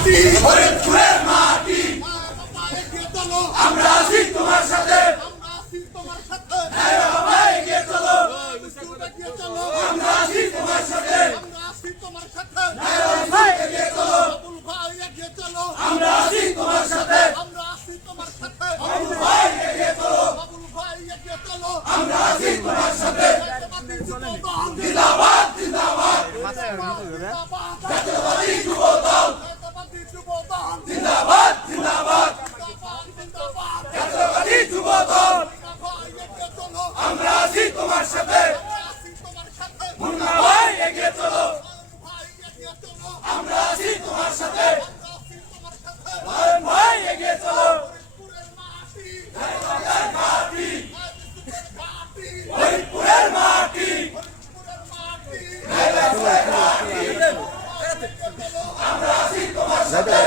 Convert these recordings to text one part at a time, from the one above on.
মাটি, ফরিদপুরের মাটি, এগিয়ে চলো, আমরা আছি তোমার সাথে, আমরা আছি তোমার সাথে, বাবা এগিয়ে চলো, এগিয়ে চলো, আমরা আছি তোমার সাথে, আমরা আছি তোমার সাথে, এগিয়ে চলো, বাবুল ভাই এগিয়ে চলো, আমরা আছি তোমার সাথে, আমরা আছি তোমার সাথে, ভাই এগিয়ে চলো, বাবুল ভাই এগিয়ে চলো, আমরা আছি তোমার সাথে, জাতীয়তাবাদী যুবদল, জিন্দাবাদ জিন্দাবাদ, জিন্দাবাদ, জাতীয়তাবাদী যুবদল, জাতীয়তাবাদী যুবদল, জিন্দাবাদ জিন্দাবাদ, জিন্দাবাদ, জিন্দাবাদ, জাতীয়তাবাদী যুবদল, ভাই এগিয়ে চলো, আমরা আছি তোমার সাথে, আমরা আছি তোমার সাথে, মুন্না ভাই এগিয়ে চলো, ভাই এগিয়ে চলো, আমরা আছি তোমার সাথে, আমরা আছি তোমার সাথে, ভাই এগিয়ে চলো, ফরিদপুরের মাটি, মাটি, ফরিদপুরের মাটি, ফরিদপুরের মাটি, ফরিদপুরের মাটি, আমরা আছি তোমার সাথে,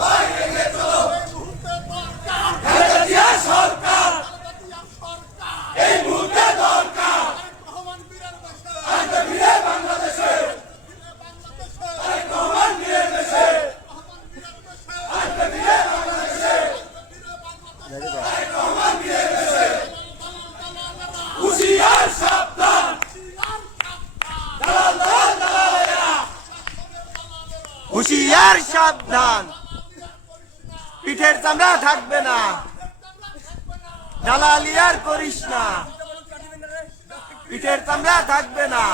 ভাই এগিয়ে চলো, এই মুহূর্তে দরকার, খালেদা জিয়া সরকার, জাতীয় সরকার, এই মুহূর্তে দরকার, রহমান বীরের দেশে, আজকে ফিরে বাংলাদেশে, বাংলাদেশে, রহমান বীরের দেশে, রহমান বীরের দেশে, আজকে ফিরে বাংলাদেশে, বাংলাদেশে, রহমান বীরের দেশে, দালালেরা, হুশিয়ার সাবধান, দালাল দালাল দালালেরা, হুশিয়ার সাবধান, পিঠের চামড়া থাকবে না, দালালি আর করিস না, পিঠের চামড়া থাকবে না।